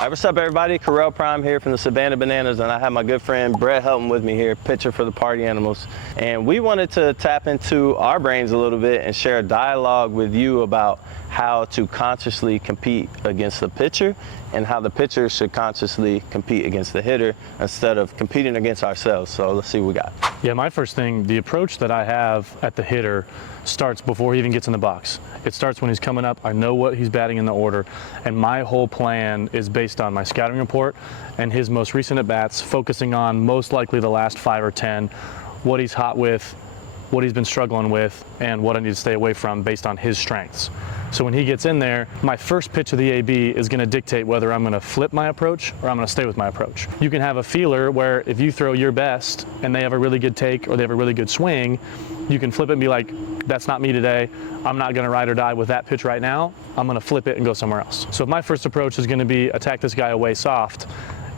All right, what's up, everybody? Correll Prime here from the Savannah Bananas, and I have my good friend Bret Helton with me here, pitcher for the Party Animals. And we wanted to tap into our brains a little bit and share a dialogue with you about how to consciously compete against the pitcher and how the pitcher should consciously compete against the hitter instead of competing against ourselves. So let's see what we got. Yeah, my first thing, the approach that I have at the hitter starts before he even gets in the box. It starts when he's coming up. I know what he's batting in the order, and my whole plan is based on my scouting report and his most recent at-bats, focusing on most likely the last 5 or 10, what he's hot with, what he's been struggling with, and what I need to stay away from based on his strengths. So when he gets in there, my first pitch of the AB is going to dictate whether I'm going to flip my approach or I'm going to stay with my approach. You can have a feeler where if you throw your best and they have a really good take or they have a really good swing, you can flip it and be like, that's not me today. I'm not going to ride or die with that pitch right now. I'm going to flip it and go somewhere else. So if my first approach is going to be attack this guy away soft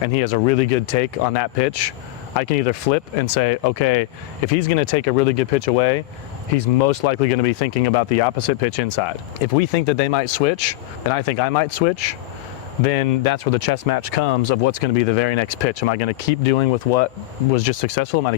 and he has a really good take on that pitch, I can either flip and say, okay, if he's going to take a really good pitch away, he's most likely going to be thinking about the opposite pitch inside. If we think that they might switch, and I think I might switch, then that's where the chess match comes of what's going to be the very next pitch. Am I going to keep doing with what was just successful? Am I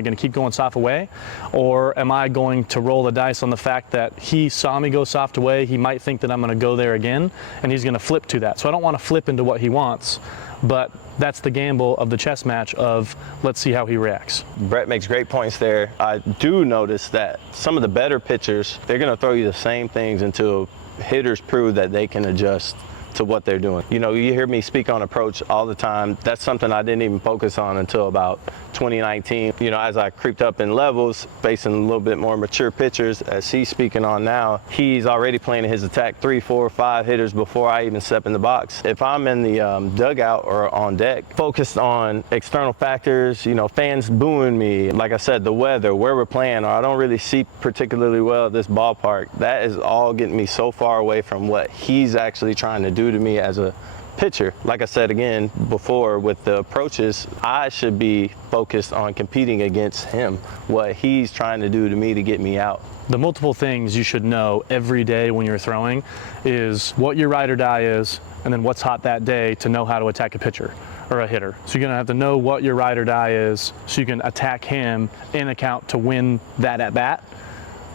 going to keep going soft away? Or am I going to roll the dice on the fact that he saw me go soft away, he might think that I'm going to go there again, and he's going to flip to that. So I don't want to flip into what he wants, but that's the gamble of the chess match of let's see how he reacts. Bret makes great points there. I do notice that some of the better pitchers, they're going to throw you the same things until hitters prove that they can adjust to what they're doing. You know, you hear me speak on approach all the time. That's something I didn't even focus on until about 2019. You know, as I creeped up in levels, facing a little bit more mature pitchers, as he's speaking on now, he's already playing his attack 3, 4, 5 hitters before I even step in the box. If I'm in the dugout or on deck, focused on external factors, you know, fans booing me, like I said, the weather, where we're playing, or I don't really see particularly well at this ballpark, that is all getting me so far away from what he's actually trying to do to me as a pitcher. Like I said again before with the approaches, I should be focused on competing against him, what he's trying to do to me to get me out. The multiple things you should know every day when you're throwing is what your ride or die is, and then what's hot that day to know how to attack a pitcher or a hitter. So you're gonna have to know what your ride or die is so you can attack him in account to win that at bat,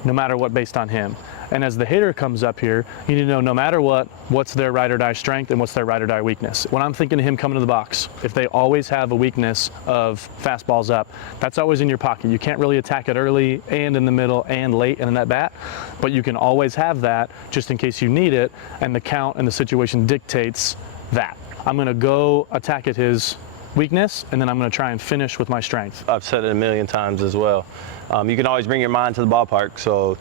no matter what, based on him. And as the hitter comes up here, you need to know no matter what, what's their ride or die strength and what's their ride or die weakness. When I'm thinking of him coming to the box, if they always have a weakness of fastballs up, that's always in your pocket. You can't really attack it early and in the middle and late in that bat, but you can always have that just in case you need it, and the count and the situation dictates that. I'm gonna go attack at his weakness, and then I'm going to try and finish with my strength. I've said it a million times as well. You can always bring your mind to the ballpark. So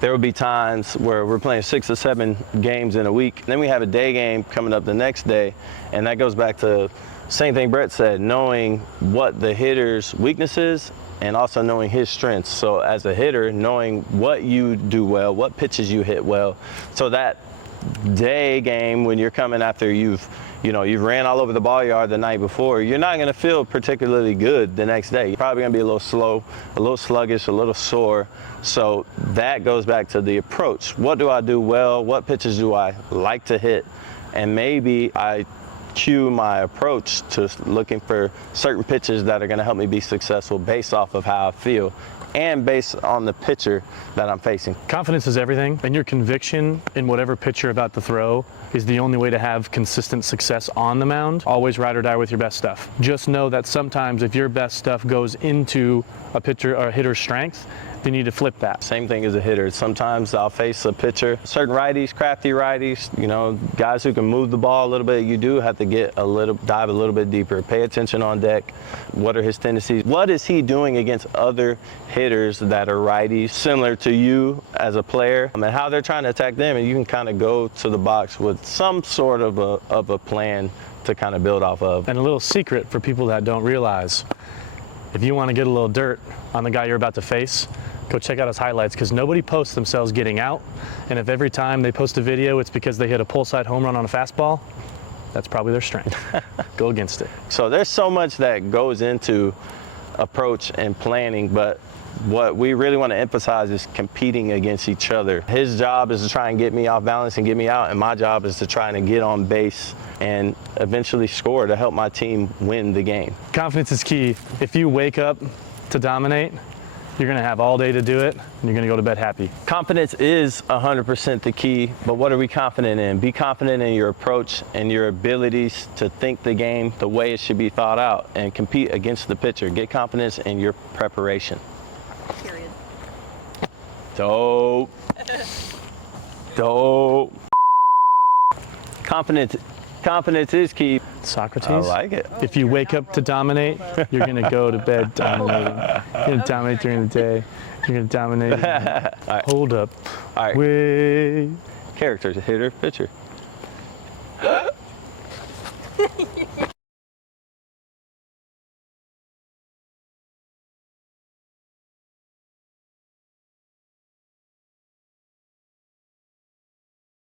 there will be times where we're playing 6 or 7 games in a week. Then we have a day game coming up the next day, and that goes back to same thing Bret said, knowing what the hitter's weakness is and also knowing his strengths. So as a hitter, knowing what you do well, what pitches you hit well, so that day game when you're coming after you've ran all over the ball yard the night before, you're not going to feel particularly good the next day. You're probably going to be a little slow, a little sluggish, a little sore. So that goes back to the approach. What do I do well? What pitches do I like to hit? And maybe I cue my approach to looking for certain pitches that are going to help me be successful based off of how I feel and based on the pitcher that I'm facing. Confidence is everything, and your conviction in whatever pitch you're about to throw is the only way to have consistent success on the mound. Always ride or die with your best stuff. Just know that sometimes if your best stuff goes into a pitcher or a hitter's strength, you need to flip that. Same thing as a hitter. Sometimes I'll face a pitcher, certain righties, crafty righties, you know, guys who can move the ball a little bit. You do have to dive a little bit deeper. Pay attention on deck. What are his tendencies? What is he doing against other hitters that are righties, similar to you as a player, and how they're trying to attack them? And you can kind of go to the box with some sort of a plan to kind of build off of. And a little secret for people that don't realize, if you want to get a little dirt on the guy you're about to face, go check out his highlights, because nobody posts themselves getting out. And if every time they post a video it's because they hit a pull-side home run on a fastball, that's probably their strength. Go against it. So there's so much that goes into approach and planning, but what we really want to emphasize is competing against each other. His job is to try and get me off balance and get me out, and my job is to try and get on base and eventually score to help my team win the game. Confidence is key. If you wake up to dominate, you're going to have all day to do it, and you're going to go to bed happy. Confidence is 100% the key, but what are we confident in? Be confident in your approach and your abilities to think the game the way it should be thought out and compete against the pitcher. Get confidence in your preparation. Period. Dope. Dope. Confidence is key. Socrates. I like it. If you wake up to dominate, you're going to go to bed dominating. You're going to dominate during the day. You're going to dominate. Right. Hold up. All right. Wait. Characters, hitter, pitcher.